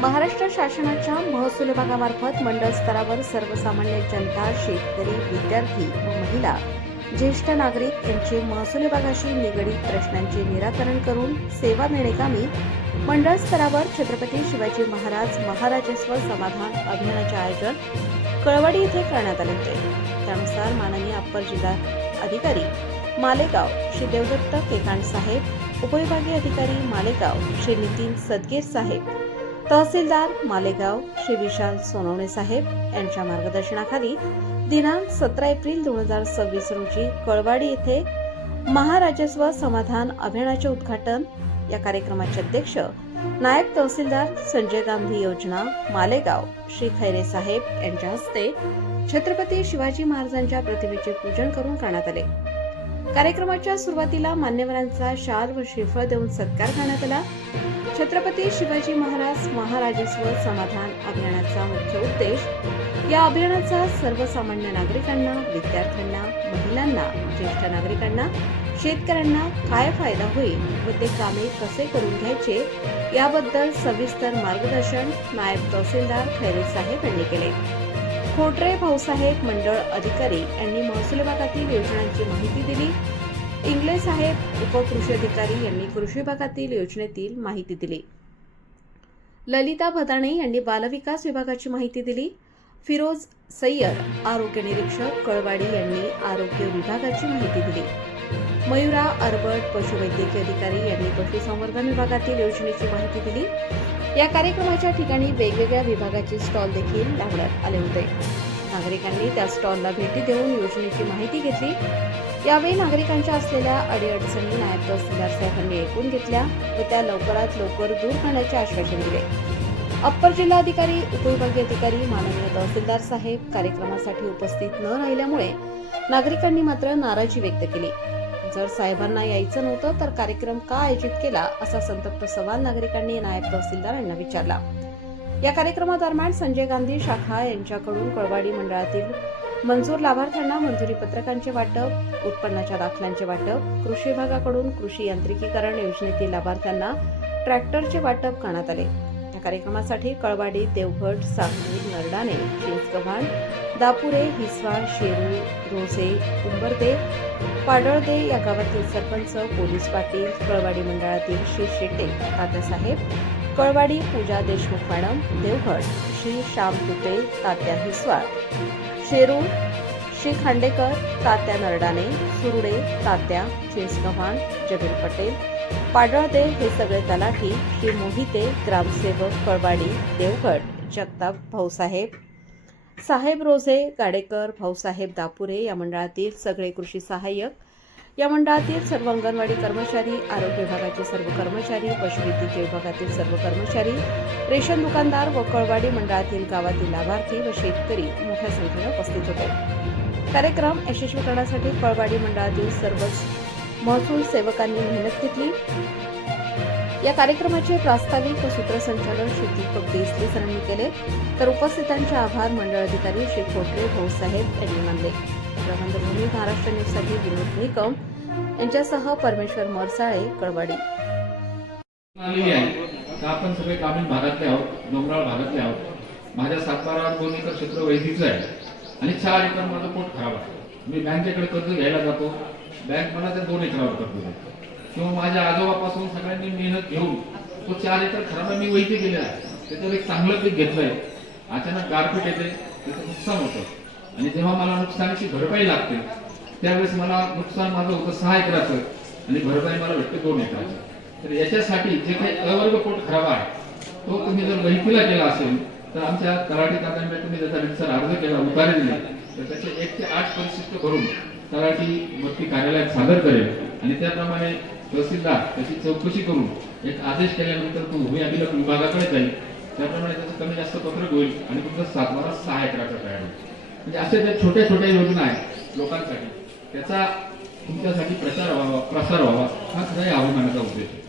महाराष्ट्र शासनाच्या महसूल विभागामार्फत मंडळ स्तरावर सर्वसामान्य जनता, शेतकरी, विद्यार्थी व महिला, ज्येष्ठ नागरिक यांचे महसूल विभागाशी निगडीत प्रश्नांचे निराकरण करून सेवा देणेकामी मंडळ स्तरावर छत्रपती शिवाजी महाराज महाराजस्व समाधान अभियानाचे आयोजन कळवडी येथे करण्यात आले होते। त्यानुसार माननीय अप्पर जिल्हा अधिकारी मालेगाव श्री देवदत्त केकांड साहेब, उपविभागीय अधिकारी मालेगाव श्री नितीन सदगीर साहेब, तहसीलदार मालेगाव श्री विशाल सोनवणे साहेब यांच्या मार्गदर्शनाखाली दिनांक 17 एप्रिल 2026 रोजी कळवाडी येथे महाराजस्व समाधान अभियानाचे उद्घाटन। या कार्यक्रमाचे अध्यक्ष नायब तहसीलदार संजय गांधी योजना मालेगाव श्री खैरे साहेब यांच्या हस्ते छत्रपती शिवाजी महाराजांच्या प्रतिमेचे पूजन करून करण्यात आले। कार्यक्रमाच्या सुरुवातीला मान्यवरांचा शाल व श्रीफळ देऊन सत्कार करण्यात आला। छत्रपती शिवाजी महाराज महाराजस्व समाधान अभियानाचा मुख्य उद्देश या अभियानाचा सर्वसामान्य नागरिकांना, विद्यार्थ्यांना, महिलांना, ज्येष्ठ नागरिकांना, शेतकऱ्यांना काय फायदा होईल व ते कामे कसे करून घ्यायचे याबद्दल सविस्तर मार्गदर्शन नायब तहसीलदार खैरे साहेब यांनी केले। खोटरे भाऊसाहेब मंडळ अधिकारी यांनी महसूल विभागातील योजनांची माहिती दिली। इंगले साहेब उपकृषी अधिकारी यांनी कृषी विभागातील योजनेतील माहिती दिली। ललिता भदाणे यांनी बालविकास विभागाची माहिती दिली। फिरोज सय्यद आरोग्य निरीक्षक कळवाडी यांनी आरोग्य विभागाची माहिती दिली। मयुरा अरबट पशुवैद्यकीय अधिकारी यांनी पशुसंवर्धन विभागातील योजनेची माहिती दिली। या कार्यक्रमाच्या ठिकाणी वेगवेगळ्या विभागाचे स्टॉल देखील लावण्यात आले होते। नागरिकांनी त्या स्टॉलला भेटी देऊन योजनेची माहिती घेतली। यावेळी नागरिकांच्या असलेल्या अडीअडचणी नायब तहसीलदार साहेबांनी ऐकून घेतल्या व त्या लवकरात लवकर दूर करण्याचे आश्वासन दिले। अप्पर जिल्हाधिकारी, उपविभागीय अधिकारी, माननीय तहसीलदार साहेब कार्यक्रमासाठी उपस्थित न राहिल्यामुळे नागरिकांनी मात्र नाराजी व्यक्त केली। जर साहेबांना यायचं नव्हतं तर कार्यक्रम का आयोजित केला, असा संतप्त सवाल नागरिकांनी नायब तहसीलदार यांना विचारला। या कार्यक्रमादरम्यान संजय गांधी शाखा यांच्याकडून कळवाडी मंडळातील मंजूर लाभार्थ्यांना मंजुरी पत्रकांचे वाटप, उत्पन्नाच्या दाखल्यांचे वाटप, कृषी विभागाकडून कृषी यांत्रिकीकरण योजनेतील लाभार्थ्यांना ट्रॅक्टरचे वाटप करण्यात आले। या कार्यक्रमासाठी कळवाडी, देवगड, सांगली, नरडाणे, चिंचगव्हाण, दापुरे, हिसवा, शेरू, रोजे, उंबरदे, पाडळदे या गावातील सरपंच, पोलीस पाटील, कळवाडी मंडळातील श्री शेटे तात्यासाहेब, कळवाडी पूजा देशमुख मॅडम, देवगड श्री श्याम तुपे तात्या हिसवा, शेरू श्री खांडेकर तात्या नरडाणे, सुरुडे तात्या चिंचगव्हाण, जबीर पटेल, पाडळदे हे सगळे तलाठी, श्री मोहिते ग्रामसेवक कळवाडी, देवगड, जगताप भाऊसाहेब, साहेब रोजे, गाडेकर, भाऊसाहेब दापुरे या मंडळातील सगळे कृषी सहाय्यक, या मंडळातील सर्व अंगणवाडी कर्मचारी, आरोग्य विभागाचे सर्व कर्मचारी, पशुवैद्यकीय विभागातील सर्व कर्मचारी, रेशन दुकानदार व कळवाडी मंडळातील गावातील लाभार्थी व शेतकरी मोठ्या संख्येने उपस्थित होते। कार्यक्रम यशस्वी करण्यासाठी कळवाडी मंडळातील सर्वच महसूल सेवकांनी मेहनत घेतली। या कार्यक्रमाचे प्रास्ताविक व सूत्रसंचालन श्री दीपक देसले सरांनी केले, तर उपस्थितांचे आभार मंडळ अधिकारी श्री खोटरे भाऊसाहेब यांनी मानले। प्रबंधभूमी महाराष्ट्र न्यूजसाठी विनोद निकम यांच्यासह परमेश्वर मरसाळे, कळवाडी। आपण सगळे ग्रामीण भागातले आहोत, डोंगराळ भागातले आहोत। माझ्या 7-12 एकर क्षेत्र वैधीचं आहे आणि 4 एकर माझं पोट खराब आहे। मी बँकेकडे कर्ज घ्यायला जातो, बँक मला त्या 2 एकरावर कर्ज देते किंवा माझ्या आजोबापासून सगळ्यांनी मेहनत घेऊन तो 4 एकर खराब मी वैधे गेलेला आहे। त्याच्यावर एक चांगलं पीक घेतलंय, अचानक गारपीट येते, त्याचं नुकसान होतं आणि जेव्हा मला नुकसानीची भरपाई लागते त्यावेळेस मला नुकसान माझं होतं 6 एकराचं आणि भरपाई मला भेटते 2 एकराची। तर याच्यासाठी जे काही अवर्ग पोट खराब आहे तो तुम्ही जर वैधीला केला असेल तर आमच्या तलाठी दादांकडे तुम्ही त्याचा रितसर अर्ज केला, उतारे दिले तर त्याचे 1 ते 8 परिशिष्ट भरून तलाठी वरती कार्यालयात सादर करेल आणि त्याप्रमाणे तहसीलदार त्याची चौकशी करून एक आदेश केल्यानंतर तो भूमी अभिलेख विभागाकडे जाईल, त्याप्रमाणे त्याचं कमी जास्त पत्रक होईल आणि तुमचं 7-6 एकराचा तयार होईल। म्हणजे अशा ज्या छोट्या छोट्या योजना आहेत लोकांसाठी, त्याचा तुमच्यासाठी प्रसार व्हावा हा खरा या आव्हानाचा उद्देश आहे।